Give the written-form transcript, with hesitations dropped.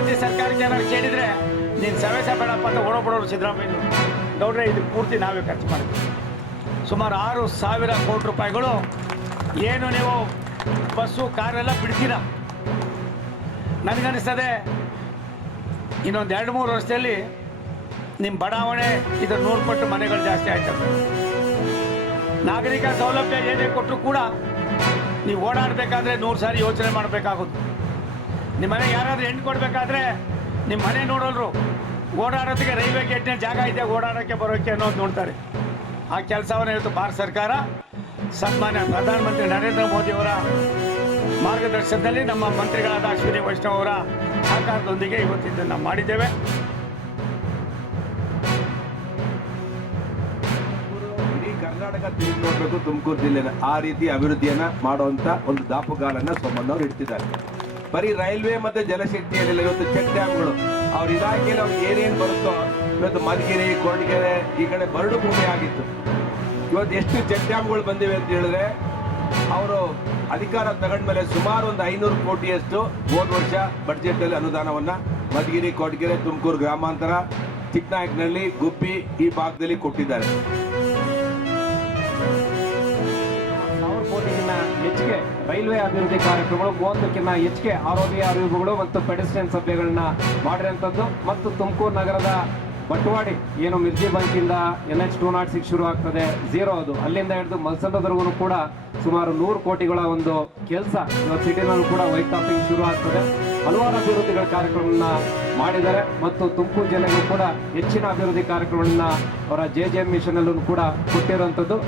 ರಾಜ್ಯ ಸರ್ಕಾರಕ್ಕೆ ಏನಾದ್ರು ಕೇಳಿದರೆ ನೀನು ಸವೇಸ ಬೇಡಪ್ಪ ಅಂತ ಓಡೋಬಿಡೋರು ಸಿದ್ದರಾಮಯ್ಯ ಗೌಡ್ರೆ. ಇದು ಪೂರ್ತಿ ನಾವೇ ಖರ್ಚು ಮಾಡಿದ್ವಿ. ಸುಮಾರು 6,000 ಕೋಟಿ ರೂಪಾಯಿಗಳು ಏನು ನೀವು ಬಸ್ಸು ಕಾರೆಲ್ಲ ಬಿಡ್ತೀರ. ನನಗನ್ನಿಸ್ತದೆ ಇನ್ನೊಂದು 2-3 ವರ್ಷದಲ್ಲಿ ನಿಮ್ಮ ಬಡಾವಣೆ ಇದು 100 ಪಟ್ಟು ಮನೆಗಳು ಜಾಸ್ತಿ ಆಯ್ತದೆ. ನಾಗರಿಕ ಸೌಲಭ್ಯ ಏನೇ ಕೊಟ್ಟರು ಕೂಡ ನೀವು ಓಡಾಡಬೇಕಾದ್ರೆ 100 ಸಾರಿ ಯೋಚನೆ ಮಾಡಬೇಕಾಗೋದು. ನಿಮ್ಮ ಮನೆಗೆ ಯಾರಾದರೂ ಹೆಣ್ಣು ಕೊಡಬೇಕಾದ್ರೆ ನಿಮ್ಮ ಮನೆ ನೋಡೋಲ್ರು, ಓಡಾಡೋದಕ್ಕೆ ರೈಲ್ವೆ ಗೇಟ್ನ ಜಾಗ ಇದೆ ಓಡಾಡೋಕ್ಕೆ ಬರೋಕ್ಕೆ ಅನ್ನೋದು ನೋಡ್ತಾರೆ. ಆ ಕೆಲಸವನ್ನು ಇವತ್ತು ಭಾರತ ಸರ್ಕಾರ ಸನ್ಮಾನ್ಯ ಪ್ರಧಾನಮಂತ್ರಿ ನರೇಂದ್ರ ಮೋದಿಯವರ ಮಾರ್ಗದರ್ಶನದಲ್ಲಿ ನಮ್ಮ ಮಂತ್ರಿಗಳಾದ ಅಶ್ವಿನಿ ವೈಷ್ಣವ್ ಅವರ ಸಹಕಾರದೊಂದಿಗೆ ಇವತ್ತು ಇದನ್ನು ಮಾಡಿದ್ದೇವೆ. ಇಡೀ ಕರ್ನಾಟಕ ತಿರುಗಿ ನೋಡಬೇಕು ತುಮಕೂರು ಜಿಲ್ಲೆನ, ಆ ರೀತಿ ಅಭಿವೃದ್ಧಿಯನ್ನ ಮಾಡುವಂತ ಒಂದು ದಾಪುಗಾಲನ್ನ ಸೋಮಣ್ಣವ್ರು ಇಡ್ತಿದ್ದಾರೆ. ಬರೀ ರೈಲ್ವೆ ಮತ್ತೆ ಜಲಶಕ್ತಿಯಲ್ಲೆಲ್ಲ ಇವತ್ತು ಚೆಕ್ ಡ್ಯಾಮ್ಗಳು ಅವ್ರ ಇಲಾಖೆಯಲ್ಲಿ ಅವ್ರಿಗೆ ಏನೇನು ಬರುತ್ತೋ, ಇವತ್ತು ಮಧುಗಿರಿ, ಕೊರಟಗೆರೆ ಈ ಕಡೆ ಬರಡು ಭೂಮಿ ಆಗಿತ್ತು. ಇವತ್ತು ಎಷ್ಟು ಚೆಕ್ ಡ್ಯಾಮ್ಗಳು ಬಂದಿವೆ ಅಂತ ಹೇಳಿದ್ರೆ, ಅವರು ಅಧಿಕಾರ ತಗೊಂಡ್ಮೇಲೆ ಸುಮಾರು ಒಂದು 500 ಕೋಟಿಯಷ್ಟು ಹೋದ ವರ್ಷ ಬಡ್ಜೆಟ್ ಅಲ್ಲಿ ಅನುದಾನವನ್ನ ಮಧುಗಿರಿ, ಕೊರಟಗೆರೆ, ತುಮಕೂರು ಗ್ರಾಮಾಂತರ, ಚಿಕ್ಕನಾಯಕನಹಳ್ಳಿ, ಗುಬ್ಬಿ ಈ ಭಾಗದಲ್ಲಿ ಕೊಟ್ಟಿದ್ದಾರೆ. 1,000 ಕೋಟಿಗಿಂತ ಹೆಚ್ಚಿಗೆ ರೈಲ್ವೆ ಅಭಿವೃದ್ಧಿ ಕಾರ್ಯಕ್ರಮಗಳು, 30ಕ್ಕಿಂತ ಹೆಚ್ಚಿಗೆ ಆರೋಗ್ಯ ಅರಿವುಗಳು ಮತ್ತು ಪೆಡೆಸ್ಟ್ರಿಯನ್ ಸಭೆಗಳನ್ನ ಮಾಡಿರುವಂಥದ್ದು. ಮತ್ತು ತುಮಕೂರು ನಗರದ ಬಟ್ವಾಡಿ ಏನು ಮಿರ್ಜಿ ಬಂಕಿಂದ NH 206 ಶುರು ಆಗ್ತದೆ, 0 ಅದು, ಅಲ್ಲಿಂದ ಹಿಡಿದು ಮಲ್ಸಂದ್ರವರೆಗೂ ಕೂಡ ಸುಮಾರು 100 ಕೋಟಿಗಳ ಒಂದು ಕೆಲಸ ಇವತ್ತು ಸಿಟಿನಲ್ಲೂ ಕೂಡ ವೈಟ್ ಟಾಪಿಂಗ್ ಶುರು ಆಗ್ತದೆ. ಹಲವಾರು ಅಭಿವೃದ್ಧಿಗಳ ಕಾರ್ಯಕ್ರಮವನ್ನ ಮಾಡಿದ್ದಾರೆ. ಮತ್ತು ತುಮಕೂರು ಜಿಲ್ಲೆಗೂ ಕೂಡ ಹೆಚ್ಚಿನ ಅಭಿವೃದ್ಧಿ ಕಾರ್ಯಕ್ರಮಗಳನ್ನ ಅವರ JJM ಮಿಷನ್ ಅಲ್ಲೂ ಕೂಡ ಕೊಟ್ಟಿರುವಂಥದ್ದು.